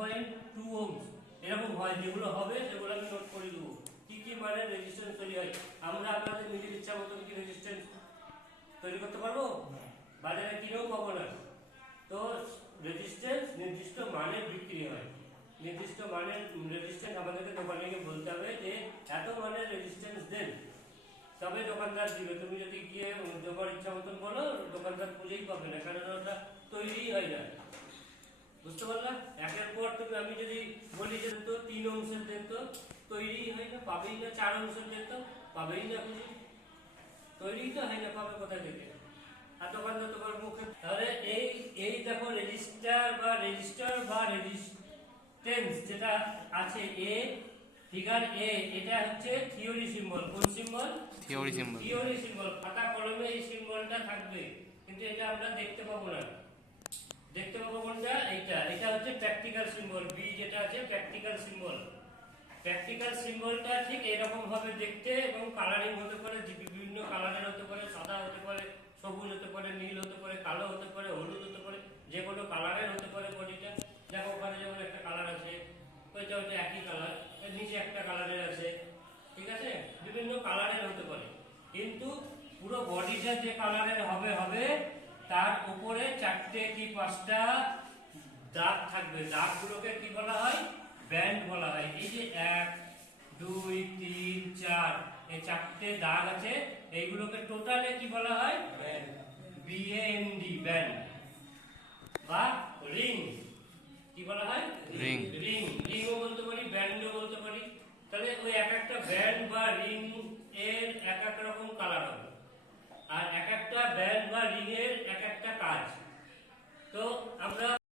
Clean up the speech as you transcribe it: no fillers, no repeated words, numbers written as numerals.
1.2 ohms এরকম হয়, যেগুলো হবে সেগুলো আমি নোট করে দেবো। কি কি মানে রেজিস্ট্যান্স তৈরি হয়, আমরা আপনাদের নিজের ইচ্ছা মতো কি রেজিস্ট্যান্স তৈরি করতে পারবো? বাজারে কিনেও পাবো না। তো রেজিস্ট্যান্স নির্দিষ্ট মানে বিক্রি হয়, নির্দিষ্ট মানের রেজিস্ট্যান্স আমাদেরকে দোকানে গিয়ে বলতে হবে যে এত মানের রেজিস্ট্যান্স দেন, তবে দোকানদার দিবে। তুমি যদি গিয়ে তোমার ইচ্ছা মতন বলো, দোকানদার খুঁজেই পাবে না, কারণ ওটা তৈরিই হয় না। বুঝতে পারলাম? একের পর তুমি আমি যদি বলি যে তো 3 অংশের দেন, তো তৈরিই হয় না, পাবেই না। 4 অংশের দেন, তো পাবেই না, খুঁজে তৈরিই তো হয় না, পাবে কোথায় থেকে? আর দোকানদার তোমার মুখে। তাহলে এই এই দেখো রেজিস্টার বা রেজিস্ট্যান্স যেটা আছে এ, ফিগার এ, এটা হচ্ছে থিওরি সিম্বল। কোন symbol? Theory symbol. Theory symbol. খাতা কলমে এই সিম্বলটা থাকবে, কিন্তু এটা আমরা দেখতে পাবো না। দেখতে পাবো কোনটা? এইটা। এটা হচ্ছে প্র্যাকটিক্যাল সিম্বল। বি যেটা আছে প্র্যাকটিক্যাল সিম্বল। প্র্যাকটিক্যাল সিম্বলটা ঠিক এরকম ভাবে দেখতে, এবং কালারিং হতে পারে, বিভিন্ন কালারের হতে পারে, সাদা হতে পারে, সবুজ হতে পারে, নীল হতে পারে, কালো হতে পারে, হলুদ হতে পারে, যে কোনো কালারের হতে পারে বডিটা। দেখো ওখানে যেমন একটা কালার আছে, ওইটা হচ্ছে একই কালার, নিচে একটা কালারের আছে, ঠিক আছে? বিভিন্ন কালারের হতে পারে, কিন্তু পুরো বডিটা যে কালারের হবে হবে তার উপরে 4টে কি 5টা দাগ থাকবে। দাগগুলোকে কি বলা হয়? ব্যান্ড বলা হয়। এই যে 1 2 3 4 এই 4টে দাগ আছে, এইগুলোকে টোটালে কি বলা হয়? BAND, band.